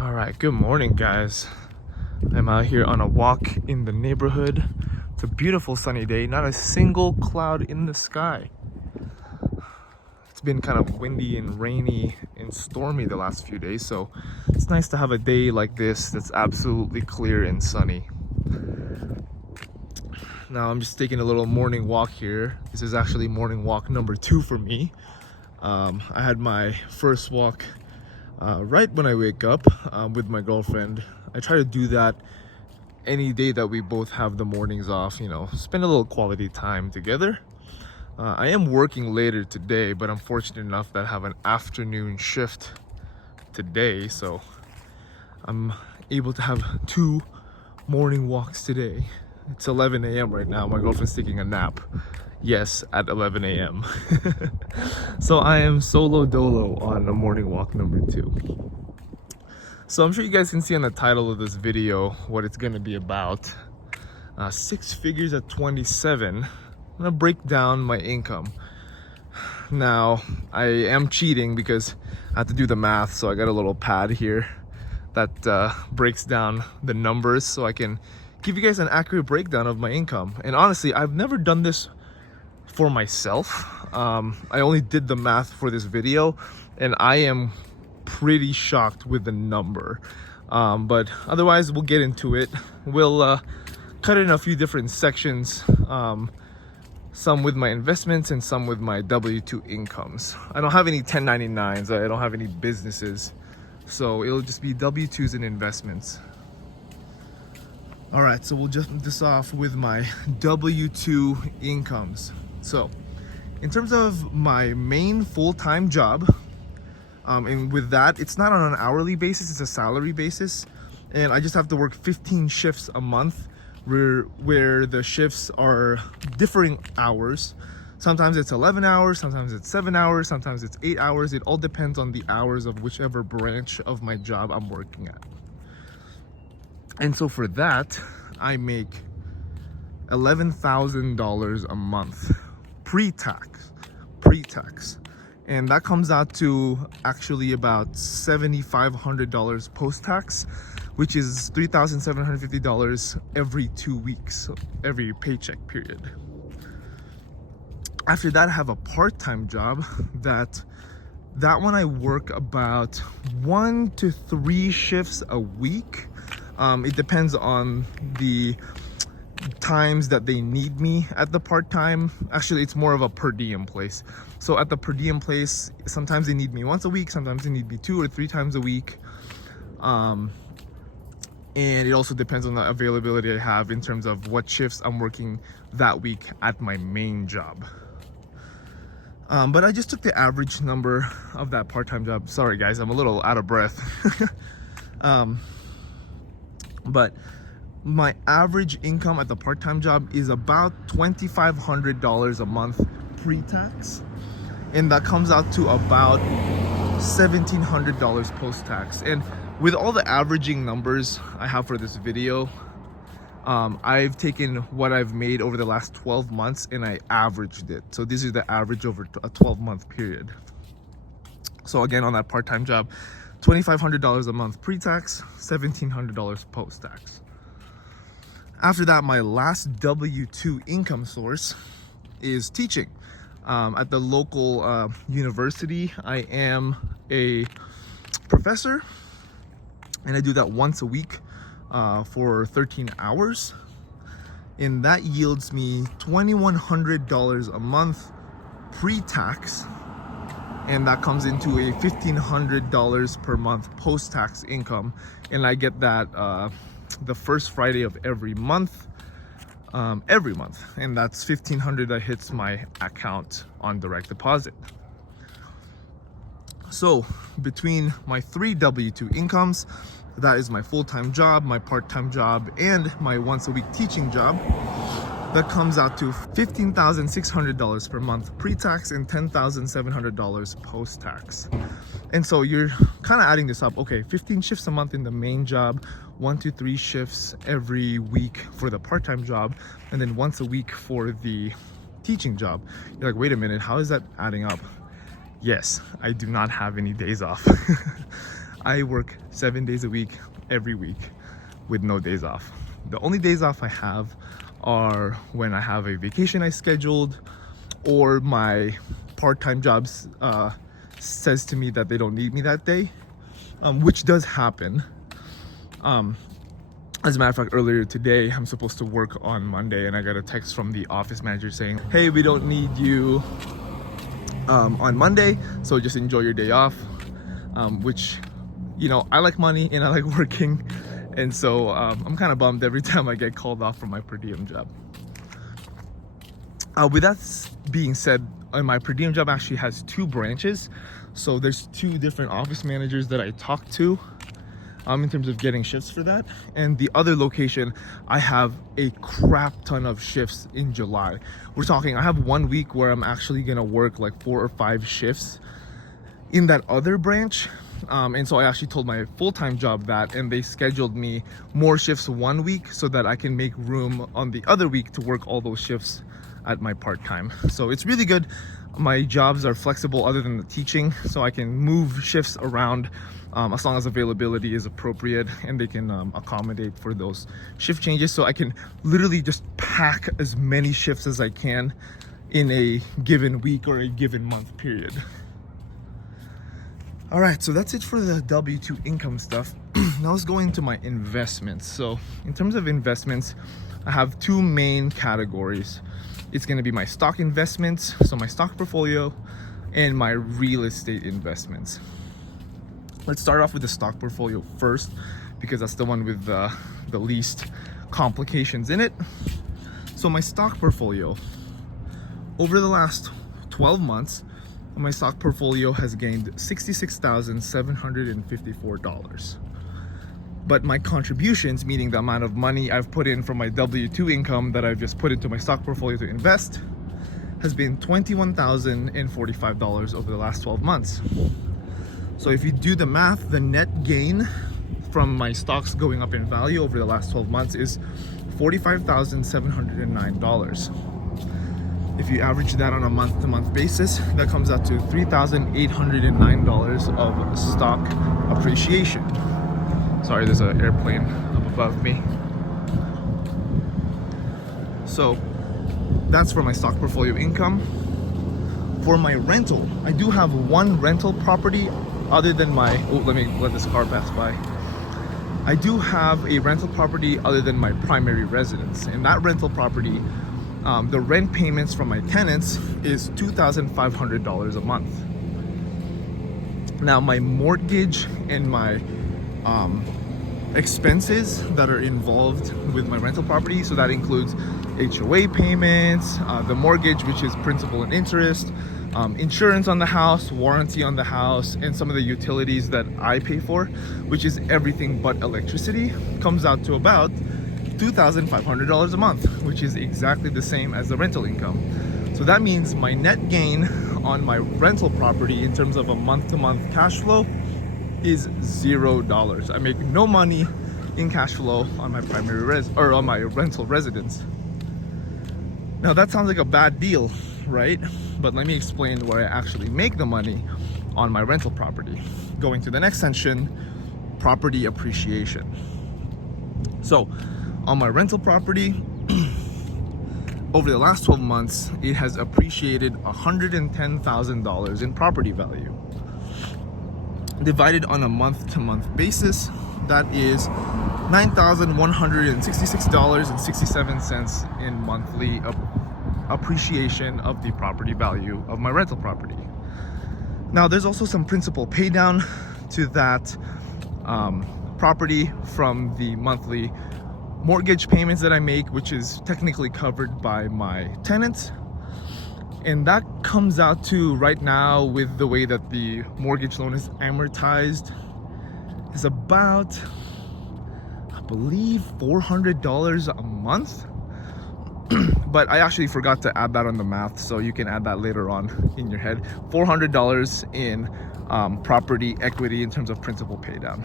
All right, good morning, guys. I'm out here on a walk in the neighborhood. It's a beautiful sunny day, not a single cloud in the sky. It's been kind of windy and rainy and stormy the last few days, so it's nice to have a day like this that's absolutely clear and sunny. Now I'm just taking a little morning walk here. This is actually morning walk number 2 for me. I had my first walk right when I wake up with my girlfriend. I try to do that any day that we both have the mornings off, spend a little quality time together. I am working later today, but I'm fortunate enough that I have an afternoon shift today, so I'm able to have 2 morning walks today. It's 11 a.m. right now. My girlfriend's taking a nap. Yes, at 11 a.m. So I am solo dolo on a morning walk number 2. So I'm sure you guys can see on the title of this video what it's going to be about. 6 figures at 27. I'm going to break down my income. Now, I am cheating because I have to do the math, so I got a little pad here that breaks down the numbers so I can give you guys an accurate breakdown of my income. And honestly, I've never done this for myself. I only did the math for this video, and I am pretty shocked with the number. But otherwise, we'll get into it. We'll cut it in a few different sections, some with my investments and some with my W-2 incomes. I don't have any 1099s. I don't have any businesses, so it'll just be W-2s and investments. All right, so we'll just this off with my W-2 incomes. So in terms of my main full-time job, and with that, it's not on an hourly basis, it's a salary basis, and I just have to work 15 shifts a month where the shifts are differing hours. Sometimes it's 11 hours, sometimes it's 7 hours, sometimes it's 8 hours. It all depends on the hours of whichever branch of my job I'm working at. And so for that, I make $11,000 a month pre-tax. And that comes out to actually about $7,500 post-tax, which is $3,750 every 2 weeks, every paycheck period. After that, I have a part-time job that one I work about 1 to 3 shifts a week. It depends on the times that they need me at the part-time. Actually, it's more of a per diem place. So at the per diem place, sometimes they need me once a week, sometimes they need me 2 or 3 times a week. And it also depends on the availability I have in terms of what shifts I'm working that week at my main job. But I just took the average number of that part-time job. Sorry guys, I'm a little out of breath. But my average income at the part-time job is about $2,500 a month pre-tax, and that comes out to about $1,700 post-tax. And with all the averaging numbers I have for this video, I've taken what I've made over the last 12 months and I averaged it. So this is the average over a 12-month period. So again, on that part-time job, $2,500 a month pre-tax, $1,700 post-tax. After that, my last W-2 income source is teaching. At the local university, I am a professor, and I do that once a week for 13 hours. And that yields me $2,100 a month pre-tax, and that comes into a $1,500 per month post-tax income. And I get that the first Friday of every month, and that's $1,500 that hits my account on direct deposit. So between my 3 W-2 incomes, that is my full-time job, my part-time job, and my once-a-week teaching job, that comes out to $15,600 per month pre-tax and $10,700 post-tax. And so you're kind of adding this up. Okay, 15 shifts a month in the main job, 1 to 3 shifts every week for the part-time job, and then once a week for the teaching job. You're like, wait a minute, how is that adding up? Yes, I do not have any days off. I work 7 days a week, every week, with no days off. The only days off I have are when I have a vacation I scheduled, or my part-time jobs says to me that they don't need me that day, which does happen. As a matter of fact, earlier today, I'm supposed to work on Monday, and I got a text from the office manager saying, hey, we don't need you on Monday, so just enjoy your day off. Which, you know, I like money and I like working, and so I'm kind of bummed every time I get called off from my per diem job. With that being said, my per diem job actually has 2 branches, so there's 2 different office managers that I talk to in terms of getting shifts for that. And the other location, I have a crap ton of shifts in July. We're talking, I have 1 week where I'm actually gonna work like 4 or 5 shifts in that other branch. And so I actually told my full-time job that, and they scheduled me more shifts 1 week so that I can make room on the other week to work all those shifts at my part-time. So it's really good. My jobs are flexible other than the teaching, so I can move shifts around as long as availability is appropriate, and they can accommodate for those shift changes. So I can literally just pack as many shifts as I can in a given week or a given month period. All right, so that's it for the W2 income stuff. Now let's go into my investments. So in terms of investments, I have 2 main categories. It's gonna be my stock investments, so my stock portfolio, and my real estate investments. Let's start off with the stock portfolio first, because that's the one with the least complications in it. So my stock portfolio, over the last 12 months, my stock portfolio has gained $66,754. But my contributions, meaning the amount of money I've put in from my W2 income that I've just put into my stock portfolio to invest, has been $21,045 over the last 12 months. So if you do the math, the net gain from my stocks going up in value over the last 12 months is $45,709. If you average that on a month-to-month basis, that comes out to $3,809 of stock appreciation. Sorry, there's an airplane up above me. So that's for my stock portfolio income. For my rental, I do have 1 rental property other than my, let me let this car pass by. I do have a rental property other than my primary residence. And that rental property, the rent payments from my tenants is $2,500 a month. Now my mortgage and my expenses that are involved with my rental property, so that includes HOA payments, the mortgage, which is principal and interest, insurance on the house, warranty on the house, and some of the utilities that I pay for, which is everything but electricity, comes out to about $2,500 a month, which is exactly the same as the rental income. So that means my net gain on my rental property in terms of a month-to-month cash flow is $0. I make no money in cash flow on my primary on my rental residence. Now that sounds like a bad deal, right? But let me explain where I actually make the money on my rental property. Going to the next section, property appreciation. So on my rental property, over the last 12 months, it has appreciated $110,000 in property value. Divided on a month-to-month basis, that is $9,166.67 in monthly appreciation of the property value of my rental property. Now, there's also some principal pay down to that property from the monthly mortgage payments that I make, which is technically covered by my tenants. And that comes out to, right now, with the way that the mortgage loan is amortized, is about, I believe, $400 a month. But I actually forgot to add that on the math, so you can add that later on in your head. $400 in property equity in terms of principal pay down.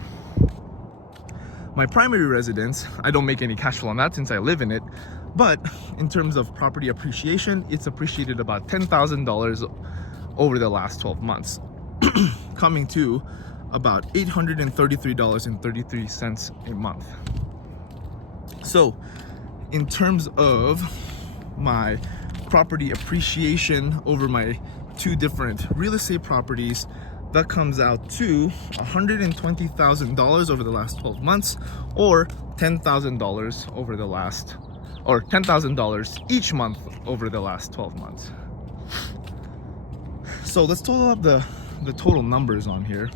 My primary residence, I don't make any cash flow on that since I live in it. But in terms of property appreciation, it's appreciated about $10,000 over the last 12 months. Coming to about $833.33 a month. So in terms of my property appreciation over my two different real estate properties, that comes out to $120,000 over the last 12 months, or $10,000 over the last, or $10,000 each month over the last 12 months. So let's total up the total numbers on here.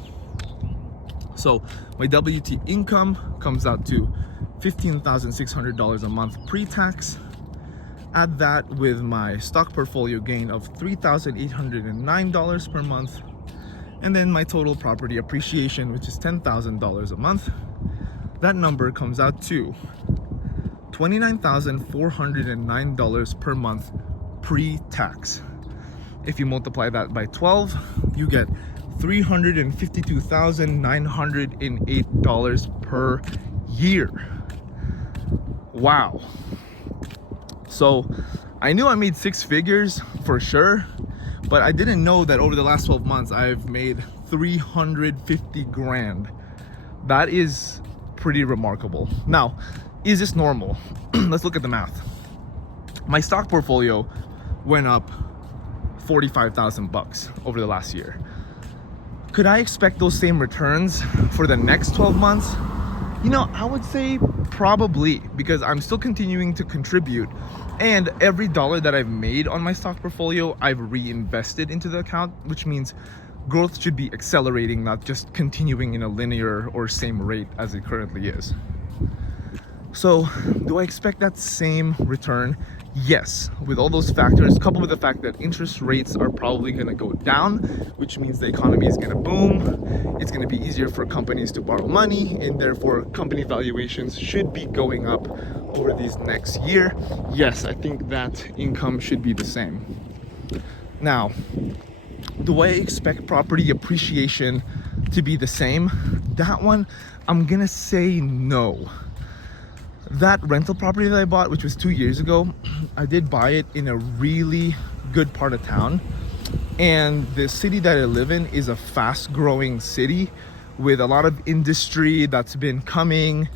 So my WT income comes out to $15,600 a month pre-tax. Add that with my stock portfolio gain of $3,809 per month, and then my total property appreciation, which is $10,000 a month. That number comes out to $29,409 per month pre-tax. If you multiply that by 12, you get $352,908 per year. Wow. So I knew I made six figures for sure, but I didn't know that over the last 12 months I've made 350 grand. That is pretty remarkable. Now, is this normal? Let's look at the math. My stock portfolio went up 45,000 bucks over the last year. Could I expect those same returns for the next 12 months? You know, I would say probably, because I'm still continuing to contribute, and every dollar that I've made on my stock portfolio, I've reinvested into the account, which means growth should be accelerating, not just continuing in a linear or same rate as it currently is. So do I expect that same return? Yes, with all those factors, coupled with the fact that interest rates are probably going to go down, which means the economy is going to boom. It's going to be easier for companies to borrow money, and therefore company valuations should be going up over these next year. Yes, I think that income should be the same. Now, do I expect property appreciation to be the same? That one, I'm going to say no. That rental property that I bought, which was 2 years ago, I did buy it in a really good part of town. And the city that I live in is a fast growing city with a lot of industry that's been coming.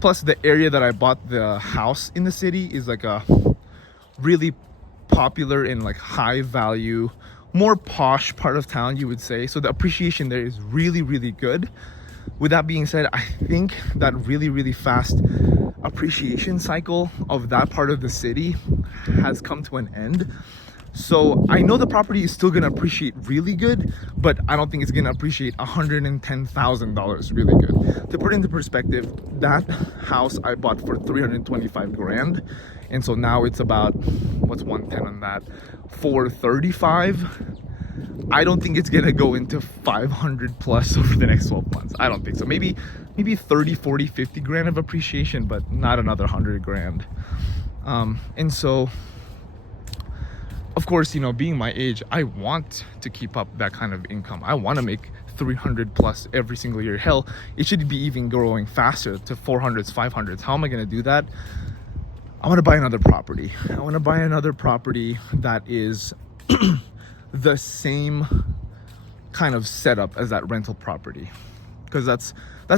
Plus the area that I bought the house in the city is like a really popular and like high value, more posh part of town, you would say. So the appreciation there is really, really good. With that being said, I think that really fast appreciation cycle of that part of the city has come to an end. So I know the property is still going to appreciate really good, but I don't think it's going to appreciate $110,000 really good. To put it into perspective, that house I bought for 325 grand, and so now it's about, what's 110 on that, 435. I don't think it's gonna go into 500 plus over the next 12 months. I don't think so. Maybe 30, 40, 50 grand of appreciation, but not another 100 grand. And so, of course, you know, being my age, I want to keep up that kind of income. I want to make 300 plus every single year. Hell, it should be even growing faster to 400s, 500s. How am I gonna do that? I want to buy another property. I want to buy another property that is the same kind of setup as that rental property, because that's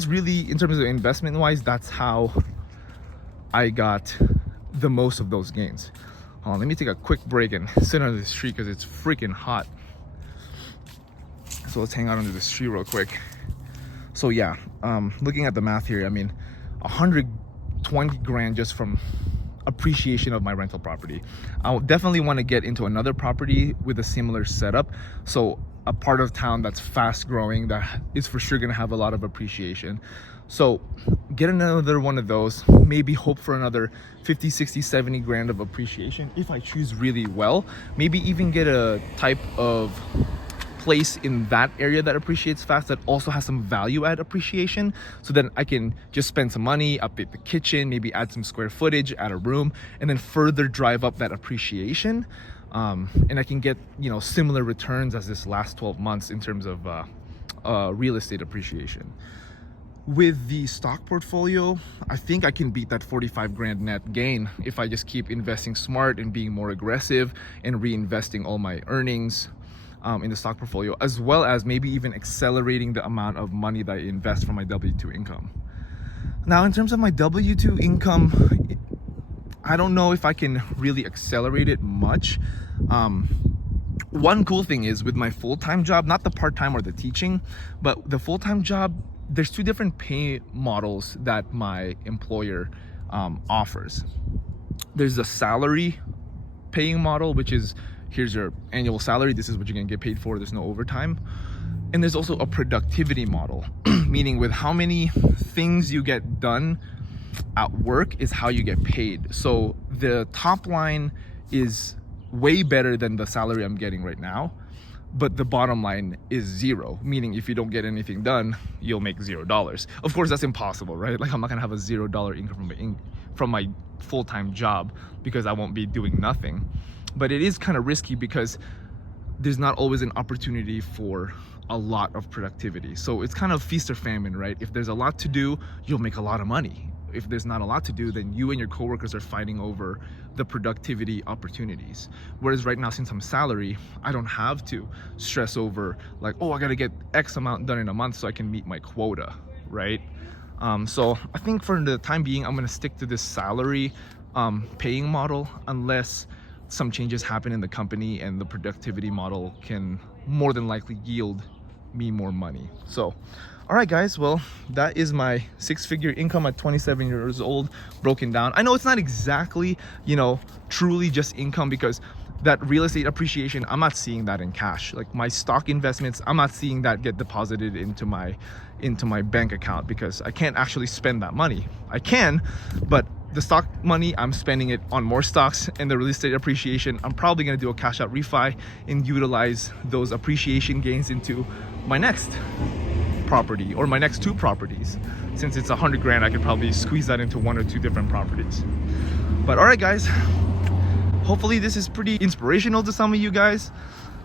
really, in terms of investment wise, that's how I got the most of those gains. Let me take a quick break and sit under this tree because it's freaking hot. So let's hang out under this tree real quick. So yeah, looking at the math here, I mean 120 grand just from appreciation of my rental property. I definitely want to get into another property with a similar setup, so a part of town that's fast growing, that is for sure going to have a lot of appreciation. So get another one of those, maybe hope for another 50, 60, 70 grand of appreciation if I choose really well. Maybe even get a type of place in that area that appreciates fast that also has some value add appreciation, so then I can just spend some money, update the kitchen, maybe add some square footage, add a room, and then further drive up that appreciation. And I can get, you know, similar returns as this last 12 months in terms of real estate appreciation. With the stock portfolio, I think I can beat that 45 grand net gain if I just keep investing smart and being more aggressive and reinvesting all my earnings. in the stock portfolio, as well as maybe even accelerating the amount of money that I invest from my W2 income. Now, in terms of my W2 income, I don't know if I can really accelerate it much. One cool thing is with my full-time job, not the part-time or the teaching, but the full-time job, there's two different pay models that my employer offers. There's a salary paying model, which is here's your annual salary, this is what you're gonna get paid for, there's no overtime. And there's also a productivity model, meaning with how many things you get done at work is how you get paid. So the top line is way better than the salary I'm getting right now, but the bottom line is zero, meaning if you don't get anything done, you'll make $0. Of course, that's impossible, right? Like, I'm not gonna have a $0 income from my full-time job because I won't be doing nothing. But it is kind of risky because there's not always an opportunity for a lot of productivity. So it's kind of feast or famine, right? If there's a lot to do, you'll make a lot of money. If there's not a lot to do, then you and your coworkers are fighting over the productivity opportunities. Whereas right now, since I'm salary, I don't have to stress over like, oh, I gotta get X amount done in a month so I can meet my quota, right? So I think for the time being, I'm gonna stick to this salary paying model unless some changes happen in the company and the productivity model can more than likely yield me more money. So all right, guys, well, that is my 6-figure income at 27 years old broken down. I know it's not exactly, you know, truly just income, because that real estate appreciation, I'm not seeing that in cash. Like my stock investments, I'm not seeing that get deposited into my bank account because I can't actually spend that money. I can, but the stock money, I'm spending it on more stocks, and the real estate appreciation, I'm probably gonna do a cash out refi and utilize those appreciation gains into my next property or my next 2 properties. Since it's 100 grand, I could probably squeeze that into 1 or 2 different properties. But all right, guys, hopefully this is pretty inspirational to some of you guys,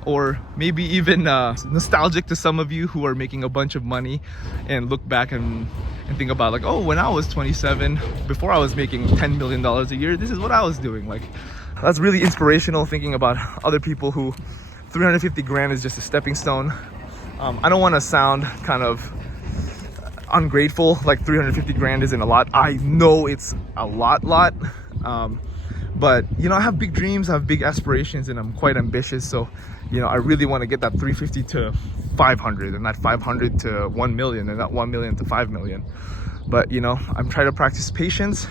or maybe even nostalgic to some of you who are making a bunch of money and look back and think about like, oh, when I was 27, before I was making $10 million a year, this is what I was doing. Like, that's really inspirational, thinking about other people who 350 grand is just a stepping stone. I don't want to sound kind of ungrateful, like 350 grand isn't a lot. I know it's a lot. But you know, I have big dreams, I have big aspirations, and I'm quite ambitious. So, you know, I really want to get that 350 to 500, and that 500 to 1 million, and that 1 million to 5 million. But you know, I'm trying to practice patience,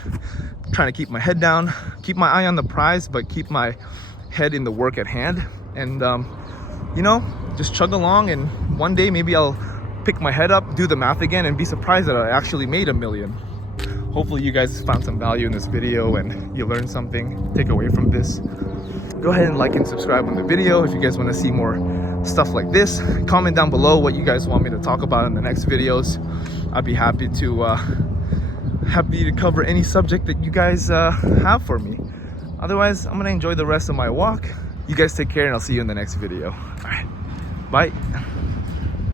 trying to keep my head down, keep my eye on the prize, but keep my head in the work at hand. And you know, just chug along, and one day maybe I'll pick my head up, do the math again, and be surprised that I actually made $1 million. Hopefully you guys found some value in this video and you learned something, take away from this. Go ahead and like and subscribe on the video if you guys want to see more stuff like this. Comment down below what you guys want me to talk about in the next videos. I'd be happy to cover any subject that you guys have for me. Otherwise, I'm gonna enjoy the rest of my walk. You guys take care, and I'll see you in the next video. All right, bye.